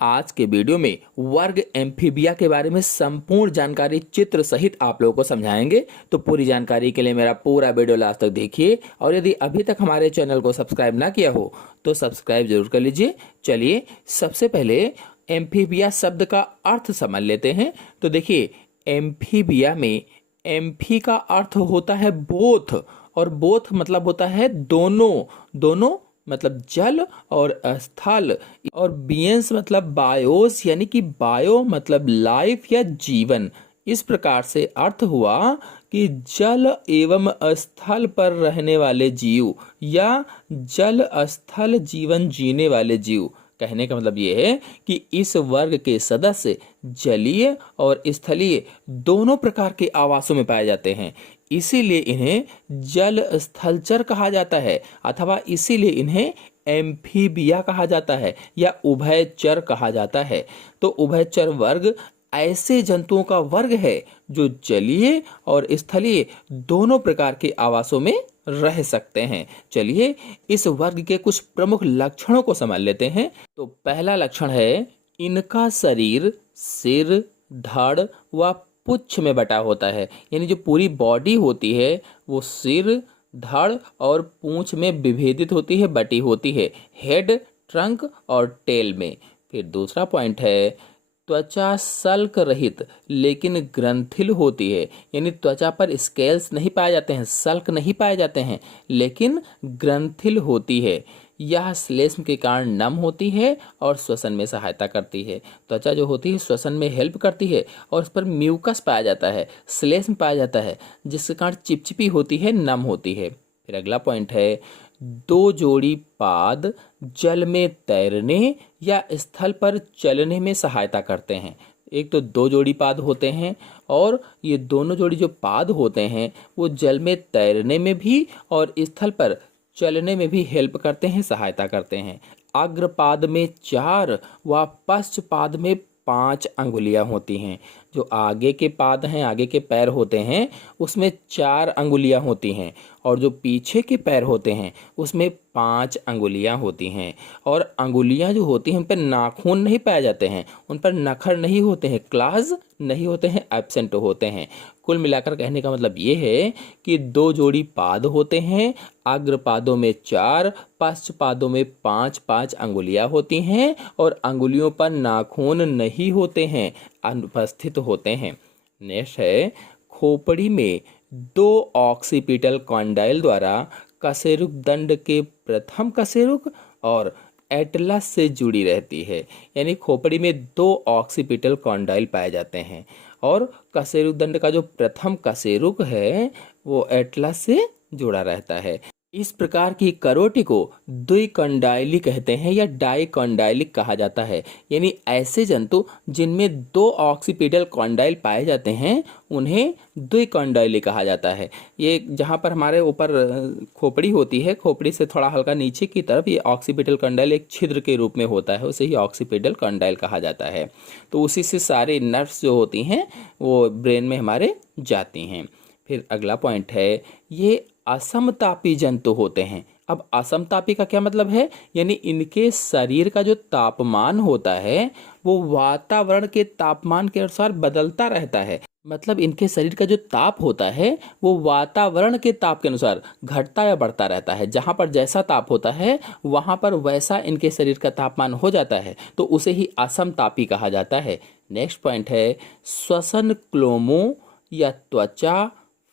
आज के वीडियो में वर्ग एम्फीबिया के बारे में संपूर्ण जानकारी चित्र सहित आप लोगों को समझाएंगे। तो पूरी जानकारी के लिए मेरा पूरा वीडियो लास्ट तक देखिए और यदि अभी तक हमारे चैनल को सब्सक्राइब ना किया हो तो सब्सक्राइब जरूर कर लीजिए। चलिए सबसे पहले एम्फीबिया शब्द का अर्थ समझ लेते हैं। तो देखिए एम्फीबिया में एम्फी का अर्थ होता है बोथ, और बोथ मतलब होता है दोनों, दोनों मतलब जल और स्थल, और बियंस मतलब बायोस यानी कि बायो मतलब लाइफ या जीवन। इस प्रकार से अर्थ हुआ कि जल एवं स्थल पर रहने वाले जीव या जल स्थल जीवन जीने वाले जीव। कहने का मतलब ये है कि इस वर्ग के सदस्य जलीय और स्थलीय दोनों प्रकार के आवासों में पाए जाते हैं, इसीलिए इन्हें जल स्थलचर कहा जाता है, अथवा इसीलिए इन्हें एम्फीबिया कहा जाता है या उभयचर कहा जाता है। तो उभयचर वर्ग ऐसे जंतुओं का वर्ग है जो जलीय और स्थलीय दोनों प्रकार के आवासों में रह सकते हैं। चलिए इस वर्ग के कुछ प्रमुख लक्षणों को समझ लेते हैं। तो पहला लक्षण है इनका शरीर सिर, धड़ व पुच्छ में बटा होता है, यानी जो पूरी बॉडी होती है वो सिर, धड़ और पूंछ में विभेदित होती है, बटी होती है, हेड, ट्रंक और टेल में। फिर दूसरा पॉइंट है त्वचा सल्क रहित लेकिन ग्रंथिल होती है, यानी त्वचा पर स्केल्स नहीं पाए जाते हैं, सल्क नहीं पाए जाते हैं, लेकिन ग्रंथिल होती है। यह श्लेष्म के कारण नम होती है और श्वसन में सहायता करती है। त्वचा जो होती है श्वसन में हेल्प करती है और उस पर म्यूकस पाया जाता है, श्लेष्म पाया जाता है, जिसके कारण चिपचिपी होती है, नम होती है। फिर अगला पॉइंट है दो जोड़ी पाद जल में तैरने या स्थल पर चलने में सहायता करते हैं। एक तो दो जोड़ी पाद होते हैं और ये दोनों जोड़ी जो पाद होते हैं वो जल में तैरने में भी और स्थल पर चलने में भी हेल्प करते हैं, सहायता करते हैं। अग्रपाद में 4 व पश्चपाद में 5 अंगुलियां होती हैं। जो आगे के पाद हैं, आगे के पैर होते हैं, उसमें 4 अंगुलियां होती हैं, और जो पीछे के पैर होते हैं उसमें 5 अंगुलियां होती हैं। और अंगुलियां जो होती हैं उन पर नाखून नहीं पाए जाते हैं, उन पर नखर नहीं होते हैं, क्लाज नहीं होते हैं, एब्सेंट होते हैं। कुल मिलाकर कहने का मतलब ये है कि दो जोड़ी पाद होते हैं, अग्र पादों में 4, पश्च पादों में 5 अंगुलियां होती हैं, और अंगुलियों पर नाखून नहीं होते हैं, अनुपस्थित होते हैं। नेक्स्ट है खोपड़ी में 2 ऑक्सीपिटल कॉन्डाइल द्वारा कशेरुक दंड के प्रथम कशेरुक और एटलस से जुड़ी रहती है, यानी खोपड़ी में 2 ऑक्सीपिटल कॉन्डाइल पाए जाते हैं और कशेरुक दंड का जो प्रथम कशेरुक है वो एटलस से जुड़ा रहता है। इस प्रकार की करोटी को द्विकंडाइली कहते हैं या डाइकंडाइलिक कहा जाता है, यानी ऐसे जंतु जिनमें 2 ऑक्सीपिटल कॉन्डाइल पाए जाते हैं उन्हें द्विकंडाइली कहा जाता है। ये जहाँ पर हमारे ऊपर खोपड़ी होती है, खोपड़ी से थोड़ा हल्का नीचे की तरफ ये ऑक्सीपिटल कंडाइल एक छिद्र के रूप में होता है, उसे ही ऑक्सीपिटल कंडाइल कहा जाता है। तो उसी से सारे नर्व्स जो होती हैं वो ब्रेन में हमारे जाती हैं। फिर अगला पॉइंट है ये असमतापी जंतु होते हैं। अब असमतापी का क्या मतलब है, यानी इनके शरीर का जो तापमान होता है वो वातावरण के तापमान के अनुसार बदलता रहता है। मतलब इनके शरीर का जो ताप होता है वो वातावरण के ताप के अनुसार घटता या बढ़ता रहता है। जहाँ पर जैसा ताप होता है वहाँ पर वैसा इनके शरीर का तापमान हो जाता है, तो उसे ही असमतापी कहा जाता है। नेक्स्ट पॉइंट है श्वसन क्लोमों या त्वचा,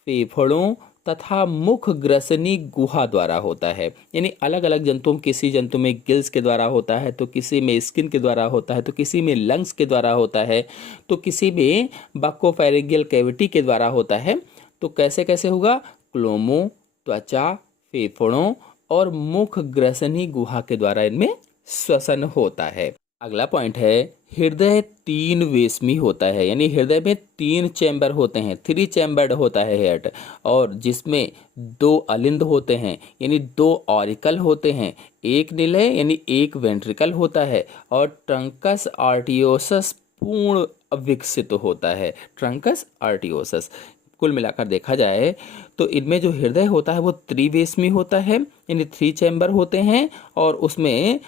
फेफड़ों तथा मुख ग्रसनी गुहा द्वारा होता है, यानी अलग अलग जंतुओं, किसी जंतु में गिल्स के द्वारा होता है, तो किसी में स्किन के द्वारा होता है, तो किसी में लंग्स के द्वारा होता है, तो किसी में बक्कोफेरिंजियल कैविटी के द्वारा होता है। तो कैसे कैसे होगा, क्लोमो, त्वचा, फेफड़ों और मुख ग्रसनी गुहा के द्वारा इनमें श्वसन होता है। अगला पॉइंट है हृदय 3 वेशमी होता है, यानी हृदय में 3 चैम्बर होते हैं, 3 चैम्बर्ड होता है हार्ट, और जिसमें 2 अलिंद होते हैं, यानी 2 ऑरिकल होते हैं, 1 निलय यानी 1 वेंट्रिकल होता है, और ट्रंकस आर्टियोसस पूर्ण विकसित होता है, ट्रंकस आर्टियोसस। कुल मिलाकर देखा जाए तो इनमें जो हृदय होता है वो त्रिवेशमी होता है, यानी 3 चैम्बर होते हैं, और उसमें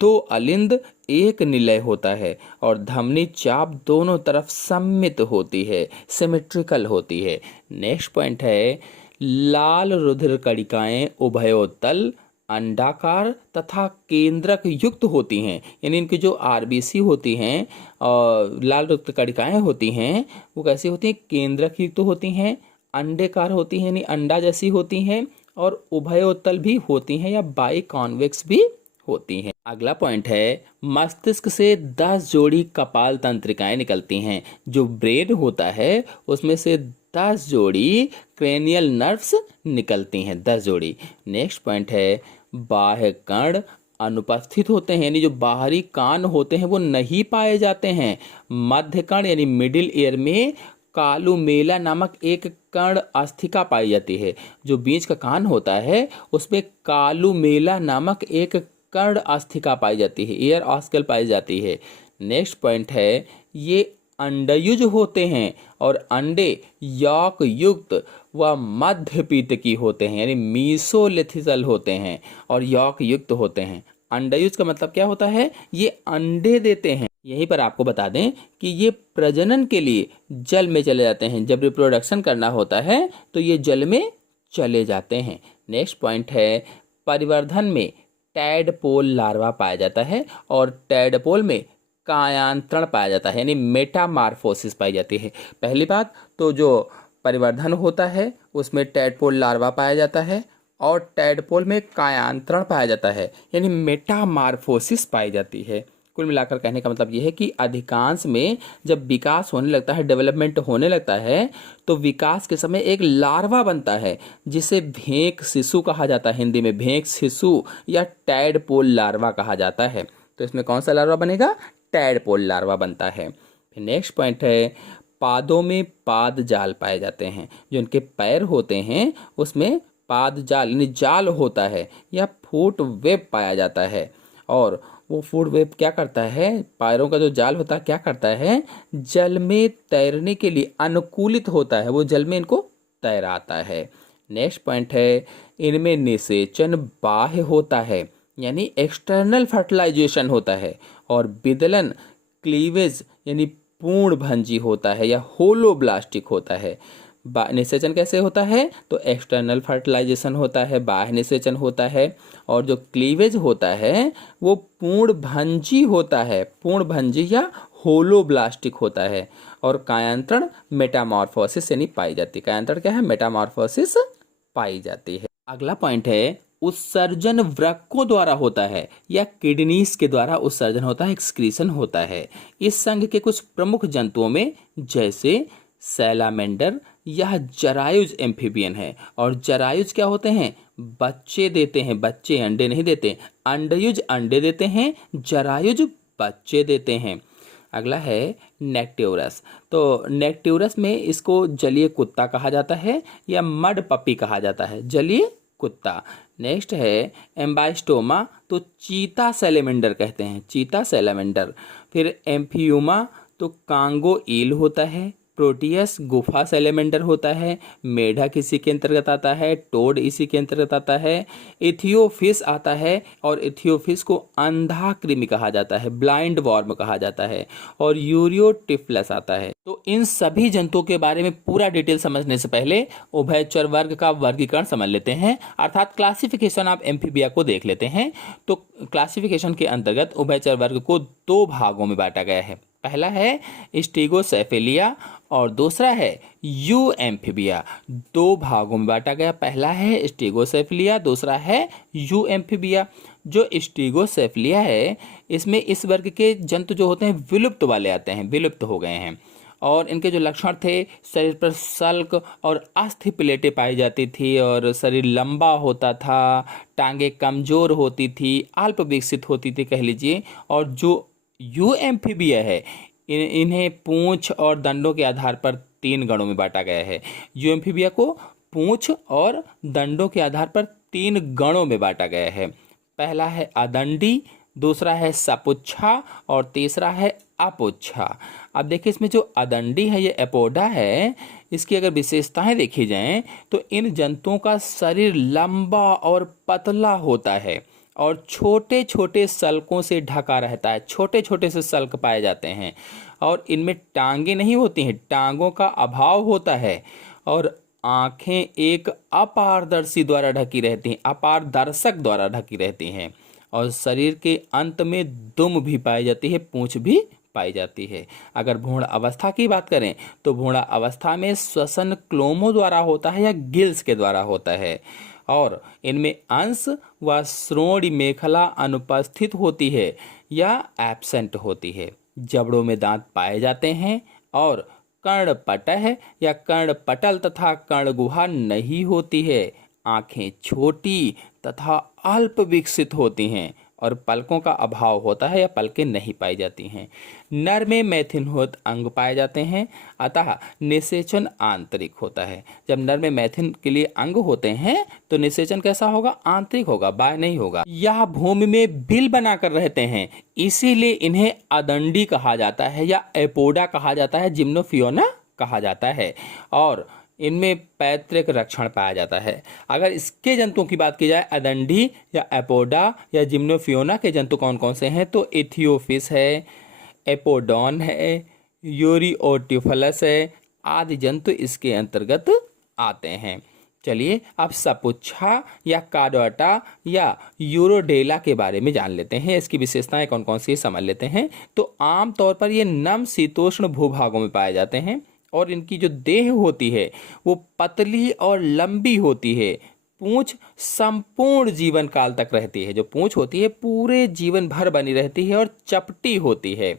2 अलिंद, 1 निलय होता है, और धमनी चाप दोनों तरफ सममित होती है, सिमेट्रिकल होती है। नेक्स्ट पॉइंट है लाल रुधिर कणिकाएं उभयोतल, अंडाकार तथा केंद्रक युक्त होती हैं, यानी इनकी जो आरबीसी होती हैं और लाल रुधिर कणिकाएं होती हैं वो कैसी होती हैं, केंद्रक युक्त होती हैं, अंडेकार होती हैं यानी अंडा जैसी होती हैं, और उभयोतल भी होती हैं या बाई कॉन्वेक्स भी होती हैं। अगला पॉइंट है मस्तिष्क से 10 जोड़ी कपाल तंत्रिकाएं निकलती हैं। जो ब्रेन होता है उसमें से 10 जोड़ी क्रेनियल नर्व्स निकलती हैं, 10 जोड़ी। नेक्स्ट पॉइंट है बाह्य कण अनुपस्थित होते हैं, यानी जो बाहरी कान होते हैं वो नहीं पाए जाते हैं। मध्य कण यानी मिडिल ईयर में कालुमेला नामक एक कण अस्थिका पाई जाती है। जो बीच का कान होता है उसमें कालुमेला नामक एक कण अस्थिका पाई जाती है, ईयर ऑस्कल पाई जाती है। नेक्स्ट पॉइंट है ये अंडयुज होते हैं और अंडे यॉक युक्त व मध्य पीतकी होते हैं, यानी मीसोलिथिसल होते हैं और यॉक युक्त होते हैं। अंडयुज का मतलब क्या होता है, ये अंडे देते हैं। यहीं पर आपको बता दें कि ये प्रजनन के लिए जल में चले जाते हैं, जब रिप्रोडक्शन करना होता है तो ये जल में चले जाते हैं। नेक्स्ट पॉइंट है परिवर्धन में टैडपोल लार्वा पाया जाता है और टैडपोल में कायांतरण पाया जाता है, यानी मेटामार्फोसिस पाई जाती है। पहली बात तो जो परिवर्धन होता है उसमें टैडपोल लार्वा पाया जाता है और टैडपोल में कायांतरण पाया जाता है, यानी मेटामार्फोसिस पाई जाती है। कुल मिलाकर कहने का मतलब यह है कि अधिकांश में जब विकास होने लगता है, डेवलपमेंट होने लगता है, तो विकास के समय एक लार्वा बनता है जिसे भेंक शिशु कहा जाता है, हिंदी में भेंक शिशु या टैडपोल लार्वा कहा जाता है। तो इसमें कौन सा लार्वा बनेगा, टैडपोल लार्वा बनता है। फिर नेक्स्ट पॉइंट है पादों में पाद जाल पाए जाते हैं। जो इनके पैर होते हैं उसमें पाद जाल यानी जाल होता है या फुट वेब पाया जाता है, और वो फुट वेब क्या करता है, पैरों का जो जाल होता है क्या करता है, जल में तैरने के लिए अनुकूलित होता है, वो जल में इनको तैराता है। नेक्स्ट पॉइंट है इनमें निषेचन बाह्य होता है, यानी एक्सटर्नल फर्टिलाइजेशन होता है, और विदलन क्लीवेज यानी पूर्ण भंजी होता है या होलोब्लास्टिक होता है। निषेचन कैसे होता है, तो एक्सटर्नल फर्टिलाइजेशन होता है, बाह्य निषेचन होता है, और जो क्लीवेज होता है वो पूर्ण भंजी होता है, पूर्ण भंजी या होलोब्लास्टिक होता है, और कायांतरण मेटामॉर्फोसिस यानी पाई जाती है। कायांतरण क्या है, मेटामॉर्फोसिस पाई जाती है। अगला पॉइंट है उत्सर्जन वृक्कों द्वारा होता है या किडनीज के द्वारा उत्सर्जन होता है, एक्सक्रीशन होता है। इस संघ के कुछ प्रमुख जंतुओं में जैसे सैलामेंडर यह जरायुज एम्फीबियन है, और जरायुज क्या होते हैं, बच्चे देते हैं, बच्चे अंडे नहीं देते। अंडयुज अंडे देते हैं, जरायुज बच्चे देते हैं। अगला है नेक्ट्यूरस। तो नेक्ट्यूरस में इसको जलीय कुत्ता कहा जाता है या मड पपी कहा जाता है, जलीय कुत्ता। नेक्स्ट है एम्बाइस्टोमा, तो चीता सैलेमेंडर कहते हैं, चीता सैलेमेंडर। फिर एम्फियूमा तो कांगो ईल होता है। प्रोटियस गुफा सैलेमेंडर होता है। मेढक इसी के अंतर्गत आता है। टोड इसी के अंतर्गत आता है। इथियोफिस आता है, और इथियोफिस को अंधा कृमि कहा जाता है, ब्लाइंड वॉर्म कहा जाता है। और यूरियोटिफ्लस आता है। तो इन सभी जंतुओं के बारे में पूरा डिटेल समझने से पहले उभयचर वर्ग का वर्गीकरण समझ लेते हैं, अर्थात क्लासिफिकेशन ऑफ एम्फीबिया को देख लेते हैं। तो क्लासिफिकेशन के अंतर्गत उभयचर वर्ग को 2 भागों में बांटा गया है। पहला है स्टीगोसेफेलिया और दूसरा है यू एम्फीबिया। 2 भागों में बांटा गया, पहला है स्टीगोसेफेलिया, दूसरा है यू एम्फीबिया। जो स्टीगोसेफेलिया है इसमें इस वर्ग के जंतु जो होते हैं विलुप्त वाले आते हैं, विलुप्त हो गए हैं, और इनके जो लक्षण थे शरीर पर सल्क और अस्थि प्लेटें पाई जाती थी, और शरीर लंबा होता था, टांगे कमजोर होती थी, अल्प विकसित होती थी कह लीजिए। और जो यू एम्फीबिया है इन्हें पूंछ और दंडों के आधार पर 3 गणों में बांटा गया है। यू एम्फीबिया को पूंछ और दंडों के आधार पर 3 गणों में बांटा गया है। पहला है अदंडी, दूसरा है सपुच्छा और तीसरा है अपुच्छा। अब देखिए इसमें जो अदंडी है, ये एपोडा है, इसकी अगर विशेषताएं देखी जाएं तो इन जंतुओं का शरीर लंबा और पतला होता है और छोटे छोटे सल्कों से ढका रहता है। छोटे छोटे से सल्क पाए जाते हैं और इनमें टांगे नहीं होती हैं, टांगों का अभाव होता है और आंखें एक अपारदर्शी द्वारा ढकी रहती हैं, अपारदर्शक द्वारा ढकी रहती हैं और शरीर के अंत में दुम भी पाई जाती है, पूंछ भी पाई जाती है। अगर भ्रूण अवस्था की बात करें तो भ्रूण अवस्था में श्वसन क्लोमों द्वारा होता है या गिल्स के द्वारा होता है और इनमें अंश व श्रोणि मेखला अनुपस्थित होती है या एब्सेंट होती है। जबड़ों में दांत पाए जाते हैं और कर्णपटह या कर्णपटल तथा कर्णगुहा नहीं होती है। आंखें छोटी तथा अल्प विकसित होती हैं और पलकों का अभाव होता है या पलकें नहीं पाई जाती हैं। नर में मैथिनोहित अंग पाए जाते हैं, अतः निषेचन आंतरिक होता है। जब नर में मैथिन के लिए अंग होते हैं तो निषेचन कैसा होगा? आंतरिक होगा, बाह्य नहीं होगा। यह भूमि में बिल बनाकर रहते हैं, इसीलिए इन्हें अदंडी कहा जाता है या एपोडा कहा जाता है, जिम्नोफियोना कहा जाता है और इनमें पैतृक रक्षण पाया जाता है। अगर इसके जंतुओं की बात की जाए, अदंडी या एपोडा या जिम्नोफियोना के जंतु कौन कौन से हैं, तो इथियोफिस है, एपोडॉन है, यूरिओटिफलस है, आदि जंतु इसके अंतर्गत आते हैं। चलिए अब सपुच्छा या कार्डोटा या यूरोडेला के बारे में जान लेते हैं। इसकी विशेषताएं कौन कौन सी समझ लेते हैं। तो आमतौर पर ये नम शीतोष्ण भूभागों में पाए जाते हैं और इनकी जो देह होती है वो पतली और लंबी होती है। पूंछ संपूर्ण जीवन काल तक रहती है। जो पूंछ होती है पूरे जीवन भर बनी रहती है और चपटी होती है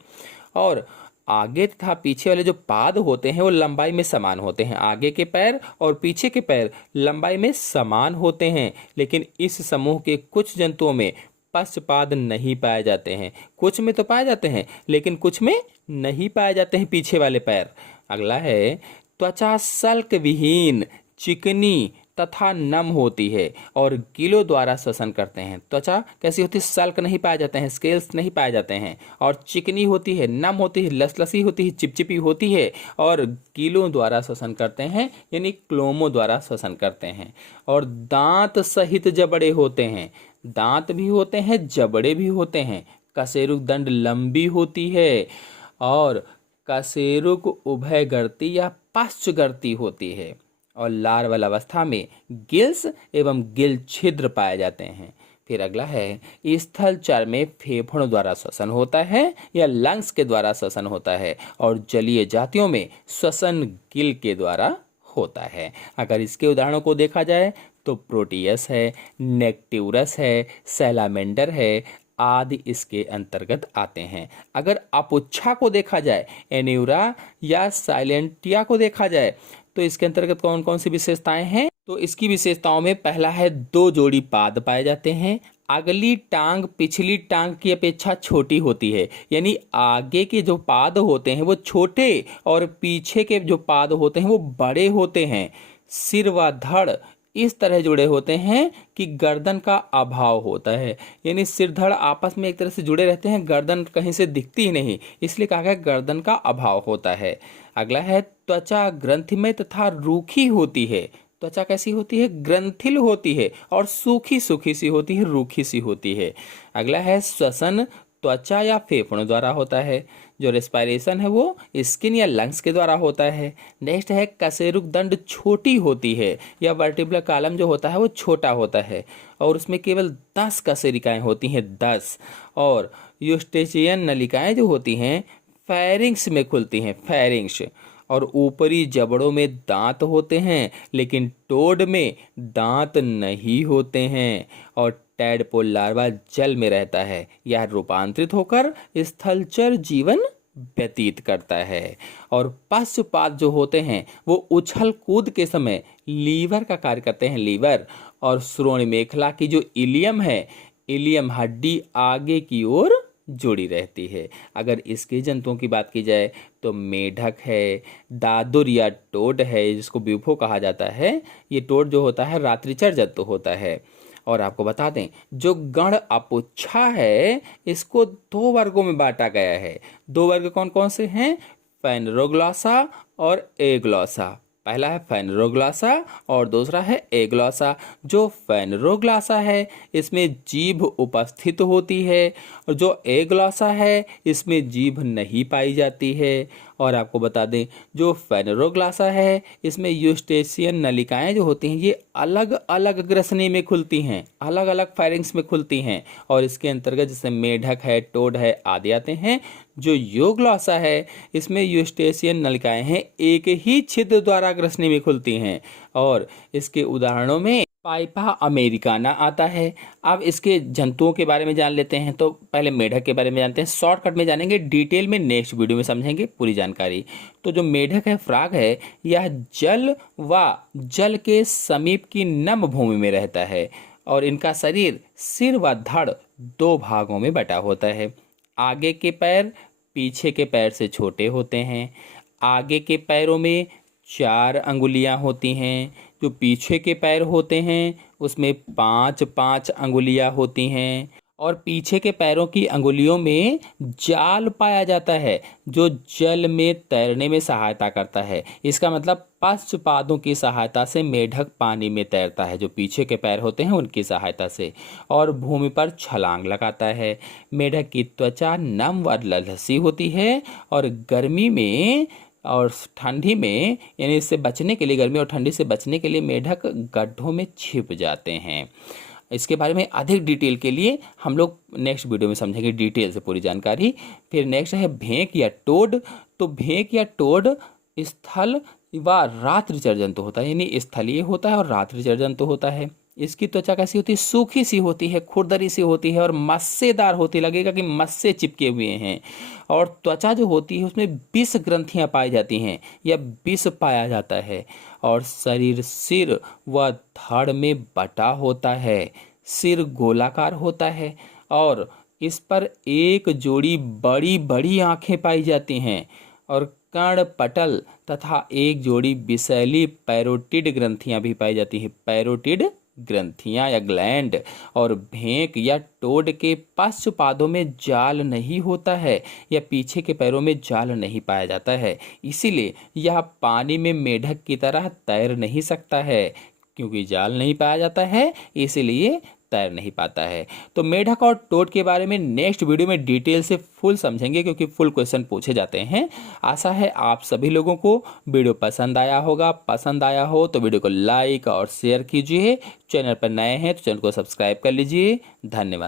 और आगे तथा पीछे वाले जो पाद होते हैं वो लंबाई में समान होते हैं। आगे के पैर और पीछे के पैर लंबाई में समान होते हैं, लेकिन इस समूह के कुछ जंतुओं में पश्चपाद नहीं पाए जाते हैं। कुछ में तो पाए जाते हैं लेकिन कुछ में नहीं पाए जाते हैं पीछे वाले पैर। अगला है त्वचा सल्क विहीन, चिकनी तथा नम होती है और गिलों द्वारा श्वसन करते हैं। त्वचा कैसी होती है? सल्क नहीं पाए जाते हैं, स्केल्स नहीं पाए जाते हैं और चिकनी होती है, नम होती है, लसलसी होती है, चिपचिपी होती है और गिलों द्वारा श्वसन करते हैं, यानी क्लोमों द्वारा श्वसन करते हैं। और दांत सहित जबड़े होते हैं, दांत भी होते हैं, जबड़े भी होते हैं। कशेरुक दंड लंबी होती है और कशेरुक उभयगर्ती या पश्चगर्ती होती है और लार्वल अवस्था में गिल्स एवं गिल छिद्र पाए जाते हैं। फिर अगला है स्थलचर में फेफड़ों द्वारा श्वसन होता है या लंग्स के द्वारा श्वसन होता है और जलीय जातियों में श्वसन गिल के द्वारा होता है। अगर इसके उदाहरणों को देखा जाए तो प्रोटियस है, नेक्टिवरस है, सैलामेंडर है आदि इसके अंतर्गत आते हैं। अगर अपुच्छा को देखा जाए, एन्यूरा या साइलेंटिया को देखा जाए तो इसके अंतर्गत कौन कौन सी विशेषताएं हैं? तो इसकी विशेषताओं में पहला है 2 जोड़ी पाद पाए जाते हैं। अगली टांग पिछली टांग की अपेक्षा छोटी होती है, यानी आगे के जो पाद होते हैं वो छोटे और पीछे के जो पाद होते हैं वो बड़े होते हैं। सिर व धड़ इस तरह जुड़े होते हैं कि गर्दन का अभाव होता है, यानी सिर धड़ आपस में एक तरह से जुड़े रहते हैं, गर्दन कहीं से दिखती ही नहीं, इसलिए कहा गया गर्दन का अभाव होता है। अगला है त्वचा ग्रंथिमय तथा रूखी होती है। त्वचा कैसी होती है? ग्रंथिल होती है और सूखी सूखी सी होती है, रूखी सी होती है। अगला है श्वसन त्वचा या फेफड़ों द्वारा होता है। जो रेस्पिरेशन है वो स्किन या लंग्स के द्वारा होता है। नेक्स्ट है कशेरुक दंड छोटी होती है या वर्टिब्रल कॉलम जो होता है वो छोटा होता है और उसमें केवल 10 कशेरुकाएं होती हैं, 10। और यूस्टेचियन नलिकाएं जो होती हैं फेरिंग्स में खुलती हैं, फेरिंग्स। और ऊपरी जबड़ों में दांत होते हैं लेकिन टोड में दांत नहीं होते हैं और टैडपोल लार्वा जल में रहता है। यह रूपांतरित होकर स्थलचर जीवन व्यतीत करता है। और पश्चपाद जो होते हैं वो उछल कूद के समय लीवर का कार्य करते हैं, लीवर। और श्रोणि मेखला की जो इलियम है, इलियम हड्डी आगे की ओर जुड़ी रहती है। अगर इसके जंतुओं की बात की जाए तो मेढक है, दादुर या टोड है जिसको ब्यूफो कहा जाता है। ये टोड जो होता है रात्रिचर जंतु होता है और आपको बता दें, जो गण अपुच्छा है इसको दो वर्गों में बांटा गया है। दो वर्ग कौन कौन से हैं? फेनरोग्लॉसा और एग्लॉसा। पहला है फेनरोग्लॉसा और दूसरा है एग्लॉसा। जो फेनरोग्लॉसा है इसमें जीभ उपस्थित होती है और जो एग्लॉसा है इसमें जीभ नहीं पाई जाती है। और आपको बता दें, जो फेनरोग्लॉसा है इसमें यूस्टेशियन नलिकाएं जो होती हैं ये अलग अलग ग्रसनी में खुलती हैं, अलग अलग फायरिंग्स में खुलती हैं। और इसके अंतर्गत जैसे मेढक है, टोड है आदि आते हैं। जो यूग्लॉसा है इसमें यूस्टेशियन नलिकाएं हैं, एक ही छिद्र द्वारा ग्रसनी में खुलती हैं। और इसके उदाहरणों में पाइपा अमेरिकाना आता है। अब इसके जंतुओं के बारे में जान लेते हैं। तो पहले मेढक के बारे में जानते हैं, शॉर्टकट में जानेंगे, डिटेल में नेक्स्ट वीडियो में समझेंगे पूरी जानकारी। तो जो मेढक है, फ्रॉग है, यह जल व जल के समीप की नम भूमि में रहता है और इनका शरीर सिर व धड़ दो भागों में बटा होता है। आगे के पैर पीछे के पैर से छोटे होते हैं। आगे के पैरों में 4 अंगुलियां होती हैं। जो पीछे के पैर होते हैं उसमें 5-5 अंगुलियां होती हैं। और पीछे के पैरों की अंगुलियों में जाल पाया जाता है जो जल में तैरने में सहायता करता है। इसका मतलब पश्चपादों की सहायता से मेढक पानी में तैरता है, जो पीछे के पैर होते हैं उनकी सहायता से। और भूमि पर छलांग लगाता है। मेढक की त्वचा नम व ललसी होती है और गर्मी में और ठंडी में, यानी इससे बचने के लिए, गर्मी और ठंडी से बचने के लिए मेढक गड्ढों में छिप जाते हैं। इसके बारे में अधिक डिटेल के लिए हम लोग नेक्स्ट वीडियो में समझेंगे डिटेल से पूरी जानकारी। फिर नेक्स्ट है भेंक या टोड। तो भेंक या टोड स्थल व रात्रिचर जंतु होता है, यानी स्थलीय होता है और रात्रिचर जंतु होता है। इसकी त्वचा कैसी होती है? सूखी सी होती है, खुरदरी सी होती है और मस्सेदार होती, लगेगा कि मस्से चिपके हुए हैं। और त्वचा जो होती है उसमें 20 ग्रंथियां पाई जाती हैं या 20 पाया जाता है। और शरीर सिर व धड़ में बटा होता है। सिर गोलाकार होता है और इस पर एक जोड़ी बड़ी बड़ी आंखें पाई जाती हैं और कर्ण पटल तथा एक जोड़ी विषैली पैरोटिड ग्रंथियां भी पाई जाती हैं, पैरोटिड ग्रंथियां या ग्लैंड। और भेंक या टोड के पश्चपादों में जाल नहीं होता है या पीछे के पैरों में जाल नहीं पाया जाता है, इसीलिए यह पानी में मेढक की तरह तैर नहीं सकता है। क्योंकि जाल नहीं पाया जाता है इसीलिए तैर नहीं पाता है। तो मेढक और टोड के बारे में नेक्स्ट वीडियो में डिटेल से फुल समझेंगे क्योंकि फुल क्वेश्चन पूछे जाते हैं। आशा है आप सभी लोगों को वीडियो पसंद आया होगा। पसंद आया हो तो वीडियो को लाइक और शेयर कीजिए। चैनल पर नए हैं तो चैनल को सब्सक्राइब कर लीजिए। धन्यवाद।